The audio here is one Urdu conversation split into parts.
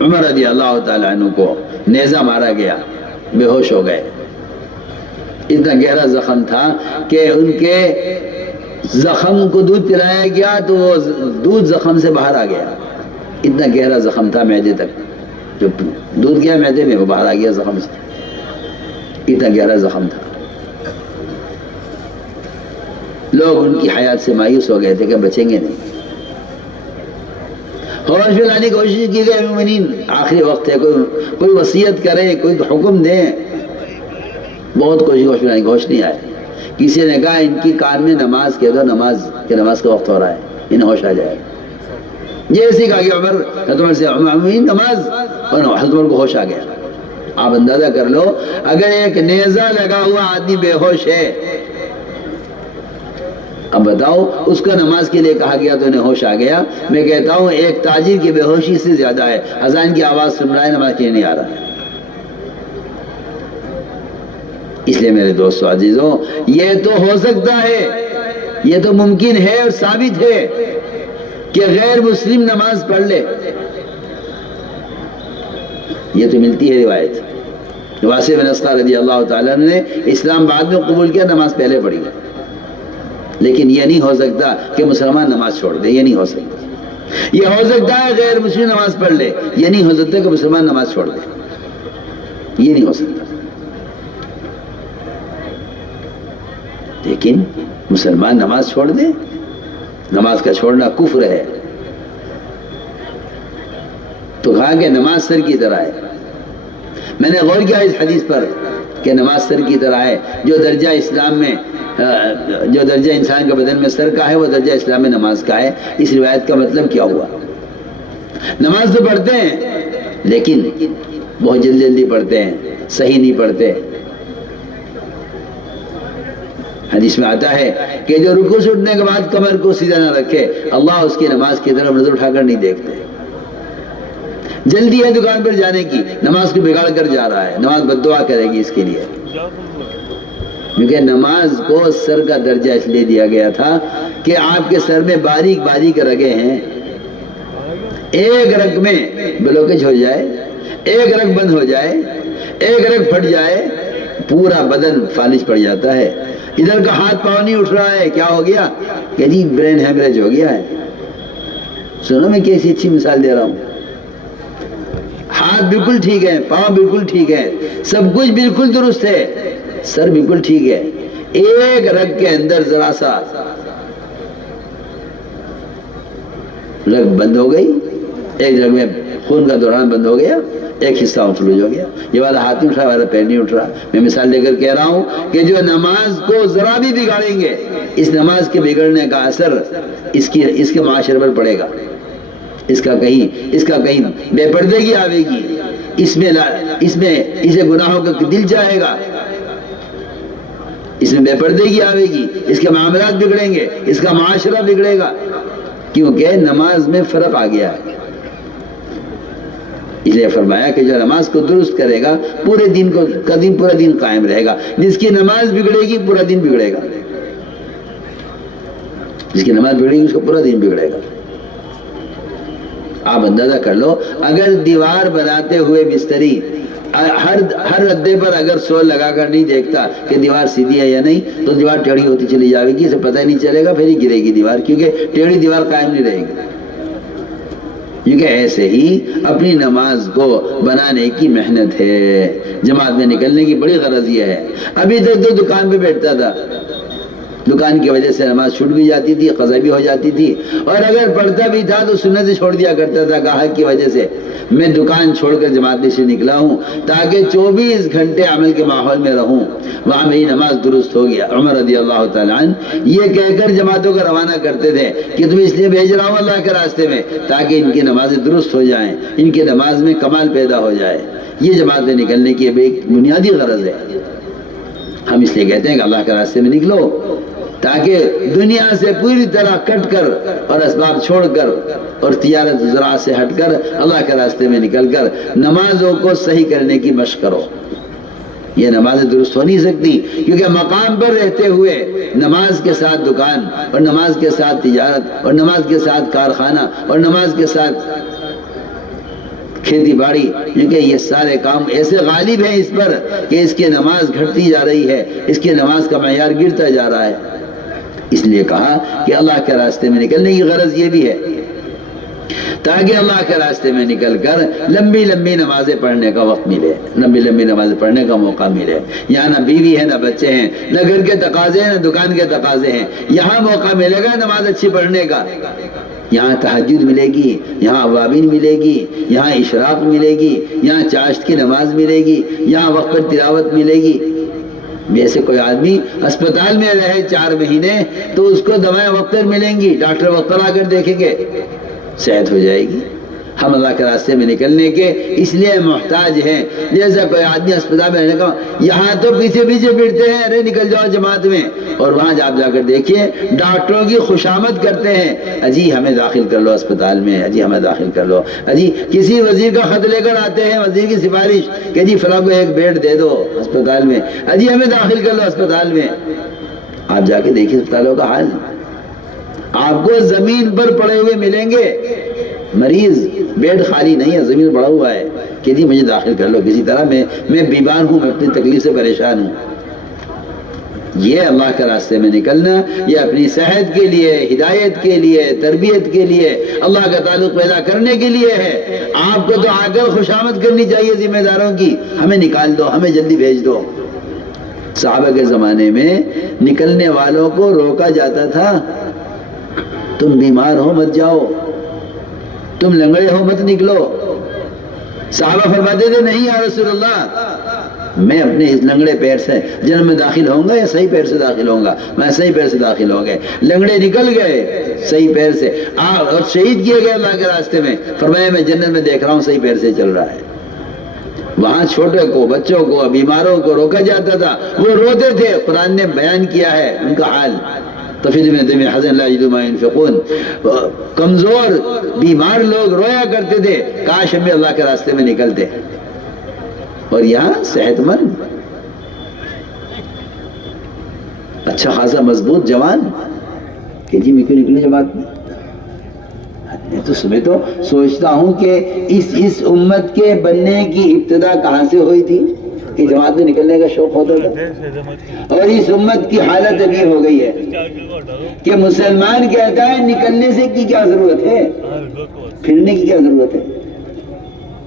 عمر رضی اللہ تعالیٰ عنہ کو نیزہ مارا گیا، بے ہوش ہو گئے، اتنا گہرا زخم تھا کہ ان کے زخم کو دودھ پلایا گیا تو وہ دودھ زخم سے باہر آ گیا، اتنا گہرا زخم تھا معدے تک، جو دودھ گیا معدے میں وہ باہر آ گیا زخم سے، اتنا گہرا زخم تھا۔ لوگ ان کی حیات سے مایوس ہو گئے تھے کہ بچیں گے نہیں، ہوش میں لانے کی کوشش کی گئی، مومنین آخری وقت ہے، کوئی وصیت کرے، کوئی حکم دے، بہت کوشش ہوش میں لانے کی، ہوش نہیں آئے۔ کسی نے کہا ان کی کان میں نماز کہہ دو، نماز کا وقت ہو رہا ہے، انہیں ہوش آ جائے۔ جیسے کہا کہ عمر سے نماز، اور حضرت عمر کو ہوش آ گیا۔ آپ اندازہ کر لو، اگر ایک نیزہ لگا ہوا آدمی بے ہوش ہے، اب بتاؤ اس کا نماز کے لیے کہا گیا تو انہیں ہوش آ گیا۔ میں کہتا ہوں ایک تاجر کی بے ہوشی سے زیادہ ہے، اذان کی آواز سن رہا ہے، نماز کے لیے نہیں آ رہا ہے۔ اس لیے میرے دوستو عزیزوں، یہ تو ہو سکتا ہے، یہ تو ممکن ہے اور ثابت ہے کہ غیر مسلم نماز پڑھ لے، یہ تو ملتی ہے روایت۔ واسع بن اسقر رضی اللہ تعالیٰ نے اسلام بعد میں قبول کیا، نماز پہلے پڑھی، لیکن یہ نہیں ہو سکتا کہ مسلمان نماز چھوڑ دے، یہ نہیں ہو سکتا۔ یہ ہو سکتا ہے غیر مسلم نماز پڑھ لے، یہ نہیں ہو سکتا کہ مسلمان نماز چھوڑ دے، یہ نہیں ہو سکتا۔ لیکن مسلمان نماز چھوڑ دے، نماز کا چھوڑنا کفر ہے۔ تو کہا کہ نماز سر کی طرح ہے۔ میں نے غور کیا اس حدیث پر کہ نماز سر کی طرح ہے، جو درجہ اسلام میں، جو درجہ انسان کے بدن میں سر کا ہے، وہ درجہ اسلام میں نماز کا ہے۔ اس روایت کا مطلب کیا ہوا؟ نماز تو پڑھتے ہیں لیکن بہت جلدی پڑھتے ہیں، صحیح نہیں پڑھتے۔ حدیث میں آتا ہے کہ جو رکوع سے اٹھنے کے بعد کمر کو سیدھا نہ رکھے، اللہ اس کی نماز کی طرف نظر اٹھا کر نہیں دیکھتے۔ جلدی ہے دکان پر جانے کی، نماز کو بگاڑ کر جا رہا ہے، نماز بد دعا کرے گی اس کے لیے، کیونکہ نماز کو سر کا درجہ اس لیے دیا گیا تھا کہ آپ کے سر میں باریک باریک رگیں ہیں، ایک رگ میں بلوکج ہو جائے، ایک رگ بند ہو جائے، ایک رگ پھٹ جائے، پورا بدن فالج پڑ جاتا ہے۔ ادھر کا ہاتھ پاؤں نہیں اٹھ رہا ہے، کیا ہو گیا؟ کہ جی برین ہیمریج ہو گیا ہے۔ سنو میں کیسی اچھی مثال دے رہا ہوں، ہاتھ بالکل ٹھیک ہے، پاؤں بالکل ٹھیک ہے، سب کچھ بالکل درست ہے، سر بالکل ٹھیک ہے، ایک رگ کے اندر ذرا سا رگ بند ہو گئی، ایک رگ میں خون کا دوران بند ہو گیا، ایک حصہ فلوج ہو گیا، یہ والا ہاتھ نہیں اٹھ رہا، والا پیر نہیں اٹھ رہا۔ میں مثال لے کر کہہ رہا ہوں کہ جو نماز کو ذرا بھی بگاڑیں گے، اس نماز کے بگڑنے کا اثر اس کے معاشرے پر پڑے گا، اس کا کہیں بے پردگی آئے گی، اس میں اسے گناہوں کا دل چاہے گا، اس میں بے پردگی آئے گی، اس کے معاملات بگڑیں گے، اس کا معاشرہ بگڑے گا، کیونکہ نماز میں فرق آ گیا ہے۔ اس لیے فرمایا کہ جو نماز کو درست کرے گا پورا دن قائم رہے گا، جس کی نماز بگڑے گی پورا دن بگڑے گا، جس کی نماز بگڑے گی اس کو پورا دن بگڑے گا۔ آپ اندازہ کر لو، اگر دیوار بناتے ہوئے مستری ہر ردے پر اگر سول لگا کر نہیں دیکھتا کہ دیوار سیدھی ہے یا نہیں، تو دیوار ٹیڑھی ہوتی چلی جائے گی، اسے پتہ نہیں چلے گا، پھر ہی گرے گی دیوار، کیونکہ ٹیڑھی دیوار قائم نہیں رہے گی۔ کیونکہ ایسے ہی اپنی نماز کو بنانے کی محنت ہے، جماعت میں نکلنے کی بڑی غرض یہ ہے۔ ابھی تک تو دکان پہ بیٹھتا تھا، دکان کی وجہ سے نماز چھوٹ بھی جاتی تھی، قضا بھی ہو جاتی تھی، اور اگر پڑھتا بھی تھا تو سنت چھوڑ دیا کرتا تھا گاہک کی وجہ سے۔ میں دکان چھوڑ کر جماعت سے نکلا ہوں تاکہ 24 گھنٹے عمل کے ماحول میں رہوں، وہاں میری نماز درست ہو گیا۔ عمر رضی اللہ تعالیٰ عنہ یہ کہہ کر جماعتوں کو روانہ کرتے تھے کہ تم اس لیے بھیج رہا ہوں اللہ کے راستے میں تاکہ ان کی نمازیں درست ہو جائیں، ان کی نماز میں کمال پیدا ہو جائے۔ یہ جماعت میں نکلنے کی ایک بنیادی غرض ہے۔ ہم اس لیے کہتے ہیں کہ اللہ کے راستے میں نکلو تاکہ دنیا سے پوری طرح کٹ کر اور اسباب چھوڑ کر اور تجارت زراعت سے ہٹ کر اللہ کے راستے میں نکل کر نمازوں کو صحیح کرنے کی مشق کرو۔ یہ نمازیں درست ہو نہیں سکتی کیونکہ مقام پر رہتے ہوئے نماز کے ساتھ دکان اور نماز کے ساتھ تجارت اور نماز کے ساتھ کارخانہ اور نماز کے ساتھ کھیتی باڑی، کیونکہ یہ سارے کام ایسے غالب ہیں اس پر کہ اس کی نماز گھٹتی جا رہی ہے، اس کی نماز کا معیار گرتا جا رہا ہے۔ اس لیے کہا کہ اللہ کے راستے میں نکلنے کی غرض یہ بھی ہے تاکہ اللہ کے راستے میں نکل کر لمبی لمبی نمازیں پڑھنے کا وقت ملے، لمبی لمبی نمازیں پڑھنے کا موقع ملے۔ یہاں نہ بیوی ہے، نہ بچے ہیں، نہ گھر کے تقاضے ہیں، نہ دکان کے تقاضے ہیں، یہاں موقع ملے گا نماز اچھی پڑھنے کا۔ یہاں تہجد ملے گی، یہاں اوابین ملے گی، یہاں اشراق ملے گی، یہاں چاشت کی نماز ملے گی، یہاں وقت پر تلاوت ملے گی۔ جیسے کوئی آدمی اسپتال میں رہے 4 مہینے تو اس کو دوائیں وقت پر ملیں گی، ڈاکٹر وقت پر آ کر دیکھیں گے، صحت ہو جائے گی۔ ہم اللہ کے راستے میں نکلنے کے اس لیے محتاج ہیں۔ جیسا کوئی آدمی اسپتال میں رہنے کا، یہاں تو پیچھے پیچھے پھرتے ہیں، ارے نکل جاؤ جماعت میں، اور وہاں آپ جا کر دیکھیے ڈاکٹروں کی خوشامد کرتے ہیں، اجی ہمیں داخل کر لو اسپتال میں، اجی ہمیں داخل کر لو، اجی کسی وزیر کا خط لے کر آتے ہیں، وزیر کی سفارش کہ جی فلاں کو ایک بیڈ دے دو اسپتال میں، اجی ہمیں داخل کر لو اسپتال میں۔ آپ جا کے دیکھیے اسپتالوں کا حال، آپ کو زمین پر پڑے ہوئے ملیں گے مریض، بیڈ خالی نہیں ہے، زمین پڑا ہوا ہے کہ جی مجھے داخل کر لو کسی طرح، میں بیمار ہوں، میں اپنی تکلیف سے پریشان ہوں۔ یہ اللہ کے راستے میں نکلنا، یہ اپنی صحت کے لیے، ہدایت کے لیے، تربیت کے لیے، اللہ کا تعلق پیدا کرنے کے لیے ہے۔ آپ کو تو آ کر خوشامد کرنی چاہیے ذمہ داروں کی، ہمیں نکال دو، ہمیں جلدی بھیج دو۔ صحابہ کے زمانے میں نکلنے والوں کو روکا جاتا تھا، تم بیمار ہو مت جاؤ، تم لنگڑے ہو مت نکلو۔ صحابہ فرماتے تھے نہیں یا رسول اللہ، میں اپنے اس لنگڑے پیر سے جنت میں داخل ہوں گا یا صحیح پیر سے داخل ہوں گا؟ میں صحیح پیر سے داخل ہو گئے، لنگڑے نکل گئے صحیح پیر سے، اور شہید کیے گئے اللہ کے راستے میں۔ فرمایا میں جنت میں دیکھ رہا ہوں صحیح پیر سے چل رہا ہے۔ وہاں چھوٹے کو، بچوں کو، بیماروں کو روکا جاتا تھا، وہ روتے تھے، قرآن نے بیان کیا ہے ان کا حال۔ تفیض من دم حزن لا یجدون ما ينفقون، کمزور بیمار لوگ رویا کرتے تھے، کاش ہم بھی اللہ کے راستے میں نکلتے۔ اور یہاں صحت مند، اچھا خاصا مضبوط جوان کہ جی میں کیوں نکلوں جماعت میں؟ میں تو صبح تو سوچتا ہوں کہ اس امت کے بننے کی ابتدا کہاں سے ہوئی تھی کہ جماعت میں نکلنے کا شوق ہوتا تھا، اور اس امت کی حالت ابھی ہو گئی ہے کہ مسلمان کہتا ہے نکلنے سے کی کیا ضرورت ہے، پھرنے کی کیا ضرورت ہے۔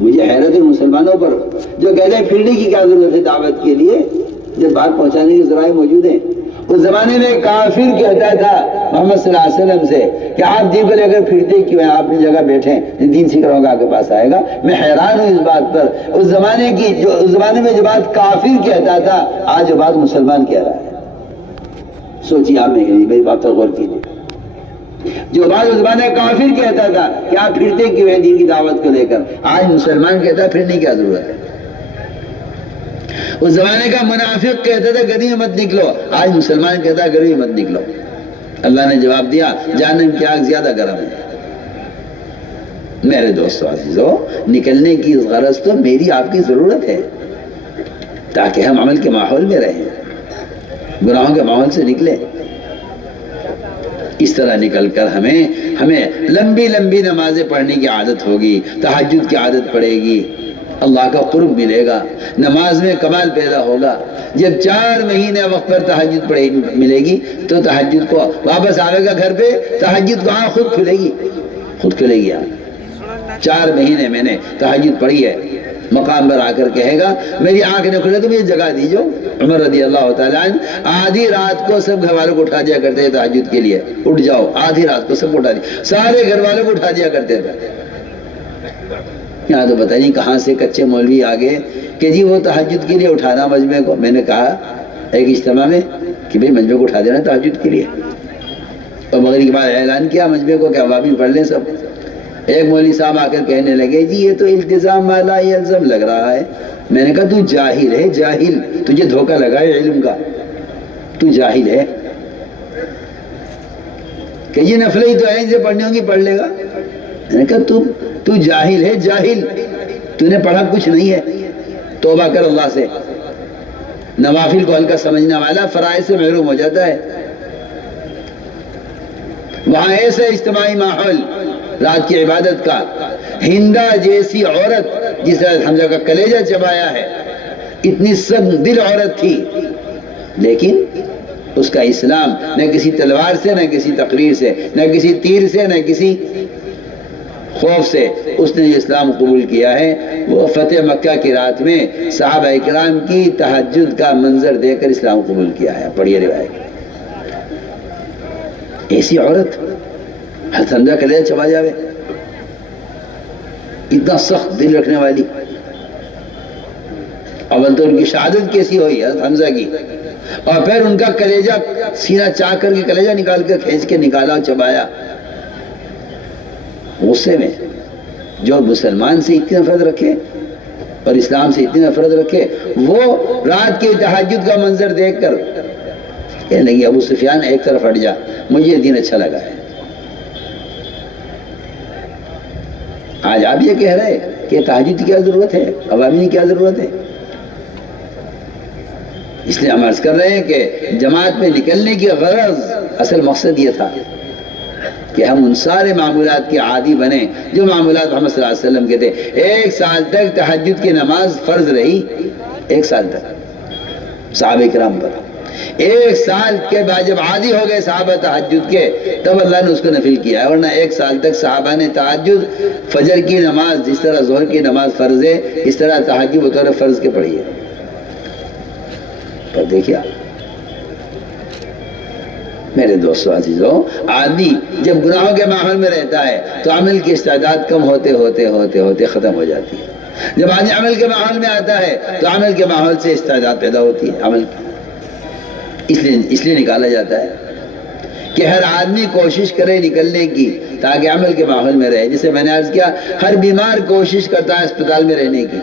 مجھے حیرت ہے مسلمانوں پر جو کہتے ہیں پھرنے کی کیا ضرورت ہے دعوت کے لیے، جب بات پہنچانے کے ذرائع موجود ہیں۔ اس زمانے میں کافر کہتا تھا محمد صلی اللہ علیہ وسلم سے کہ آپ دین کو لے کر پھرتے کیوں ہیں، آپ اپنی جگہ بیٹھیں، دین سیکھ رہا ہوگا آپ کے پاس آئے گا۔ میں حیران ہوں اس بات پر، اس زمانے میں جو بات کافر کہتا تھا، آج جو بات مسلمان کہہ رہا ہے۔ سوچیے آپ میری بات پر غور کیجیے، جو بات اس زمانے کافر کہتا تھا کہ آپ پھرتے کیوں ہیں دین کی دعوت کو لے کر، آج مسلمان کہتا ہے پھرنے کی کیا ضرورت ہے۔ اس زمانے کا منافق کہتا تھا گلی میں مت نکلو، آج مسلمان کہتا ہے گلی میں مت نکلو۔ اللہ نے جواب دیا جہنم کی آگ زیادہ گرم ہے۔ میرے دوستو عزیزو، نکلنے کی غرض تو میری آپ کی ضرورت ہے تاکہ ہم عمل کے ماحول میں رہیں، گناہوں کے ماحول سے نکلیں۔ اس طرح نکل کر ہمیں لمبی لمبی نمازیں پڑھنے کی عادت ہوگی، تہجد کی عادت پڑے گی، اللہ کا قرب ملے گا، نماز میں کمال پیدا ہوگا۔ جب 4 مہینے وقت پر تہجد ملے گی تو تہجد کو واپس آئے گا گھر پہ، تہجد کو خود کھلے گی، خود کھلے گی۔ 4 مہینے میں نے تہجد پڑھی ہے، مقام پر آ کر کہے گا میری آنکھ نے کھلے تو مجھے جگہ دیجو۔ عمر رضی اللہ تعالیٰ عنہ آدھی رات کو سب گھر والوں کو اٹھا دیا کرتے تھے تہجد کے لیے، اٹھ جاؤ، آدھی رات کو سب کو اٹھا دیا، سارے گھر والوں کو اٹھا دیا کرتے تھے۔ یہاں تو پتہ نہیں کہاں سے کچے مولوی آگے کہ جی وہ تہجد کے لیے اٹھانا مجمع کو۔ میں نے کہا ایک اجتماع میں کہ بھئی مجمع کو اٹھا دینا تہجد کے لیے، اور مغرب کے بعد اعلان کیا مجمع کو کہ عوامین پڑھ لیں سب۔ ایک مولوی صاحب آ کر کہنے لگے جی یہ تو التزام ما لا یلزم لگ رہا ہے۔ میں نے کہا تو جاہل ہے، جاہل، تجھے دھوکہ لگا ہے علم کا، تو جاہل ہے کہ یہ نفلیں تو ہیں سے پڑھنے ہوں گی پڑھ لے گا۔ میں نے کہا تو جاہل ہے، جاہل، تو نے پڑھا کچھ نہیں ہے، توبہ کر اللہ سے۔ نوافل کو ہلکا سمجھنے والا فرائض سے محروم ہو جاتا ہے۔ وہاں ایسے اجتماعی ماحول رات کی عبادت کا. ہندا جیسی عورت جس طرح حمزہ کا کلیجہ چبایا ہے، اتنی سخت دل عورت تھی، لیکن اس کا اسلام نہ کسی تلوار سے، نہ کسی تقریر سے، نہ کسی تیر سے، نہ کسی خوف سے اس نے اسلام قبول کیا ہے. وہ فتح مکہ کی رات میں صحابہ اکرام کی تہجد کا منظر دیکھ کر اسلام قبول کیا ہے. پڑھیے روایت. ایسی عورت حضرت حمزہ کا کلیجہ چبا جاوے، اتنا سخت دل رکھنے والی. اول تو ان کی شہادت کیسی ہوئی حضرت حمزہ کی، اور پھر ان کا کلیجہ سینہ چاہ کر کے کلیجہ نکال کر کھینچ کے نکالا اور چبایا. غصے میں جو مسلمان سے اتنی نفرت رکھے اور اسلام سے اتنی نفرت رکھے، وہ رات کے تہجد کا منظر دیکھ کر کہنے لگی ابو سفیان ایک طرف ہٹ جا، مجھے دین اچھا لگا ہے. آج آپ یہ کہہ رہے کہ تہجد کی کیا ضرورت ہے، عوامی کی کیا ضرورت ہے. اس لیے ہم عرض کر رہے ہیں کہ جماعت میں نکلنے کی غرض، اصل مقصد یہ تھا کہ ہم ان سارے معمولات کے عادی بنیں جو معمولات محمد صلی اللہ علیہ وسلم کے تھے. 1 سال تک تہجد کی نماز فرض رہی، 1 سال تک صحابہ کرام پر. 1 سال کے بعد جب عادی ہو گئے صحابہ تہجد کے، تب اللہ نے اس کو نفل کیا ہے. ورنہ 1 سال تک صحابہ نے تہجد، فجر کی نماز جس طرح ظہر کی نماز فرض ہے، اس طرح تہجد بطور فرض کے پڑھی ہے. پر دیکھیے میرے دوستو عزیزو، آدمی جب گناہوں کے ماحول میں رہتا ہے تو عمل کی استعداد کم ہوتے ہوتے ہوتے ہوتے ختم ہو جاتی ہے. جب آدمی عمل کے ماحول میں آتا ہے تو عمل کے ماحول سے استعداد پیدا ہوتی ہے عمل کی. اس لیے نکالا جاتا ہے کہ ہر آدمی کوشش کرے نکلنے کی تاکہ عمل کے ماحول میں رہے. جسے میں نے عرض کیا، ہر بیمار کوشش کرتا ہے اسپتال میں رہنے کی.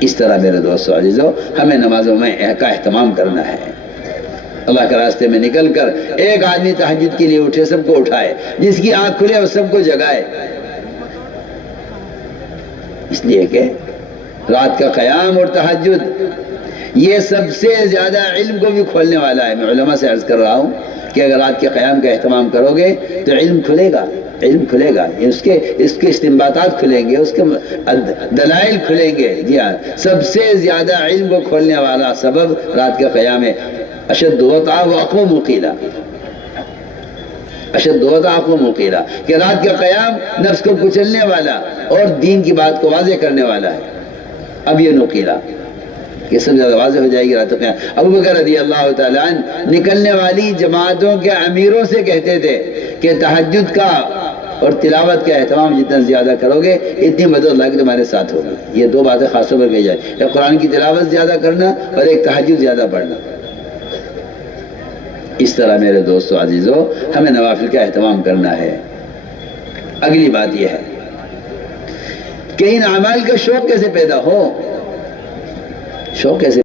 اس طرح میرے دوستو عزیزو، ہمیں نمازوں میں کا اہتمام کرنا ہے. اللہ کے راستے میں نکل کر ایک آدمی تہجد کے لیے اٹھے، سب کو اٹھائے. جس کی آنکھ کھلے وہ سب کو جگائے. اس لیے کہ رات کا قیام اور تہجد یہ سب سے زیادہ علم کو بھی کھولنے والا ہے. میں علماء سے عرض کر رہا ہوں کہ اگر رات کے قیام کا اہتمام کرو گے تو علم کھلے گا، علم کھلے گا. اس کے استنباطات کھلیں گے، اس کے دلائل کھلیں گے. جی ہاں، سب سے زیادہ علم کو کھولنے والا سبب رات کا قیام ہے. اشد وطأ و اقوم قیلا، اشد وطأ و اقوم قیلا، کہ رات کا قیام نفس کو کچلنے والا اور دین کی بات کو واضح کرنے والا ہے. اب یہ نقیلا کہ سب زیادہ واضح ہو جائے گی رات کا قیام. ابو بکر رضی اللہ تعالیٰ عنہ نکلنے والی جماعتوں کے امیروں سے کہتے تھے کہ تہجد کا اور تلاوت کا اہتمام جتنا زیادہ کرو گے اتنی مدد اللہ کی تمہارے ساتھ ہوگی. یہ 2 باتیں خاص طور پر کہی جائے، ایک قرآن کی تلاوت زیادہ کرنا اور ایک تہجد زیادہ پڑھنا. اس طرح میرے دوستو عزیزو، ہمیں نوافل کا اہتمام کرنا ہے. اگلی بات یہ ہے کہ ان اعمال کا شوق کیسے پیدا ہو، شوق کیسے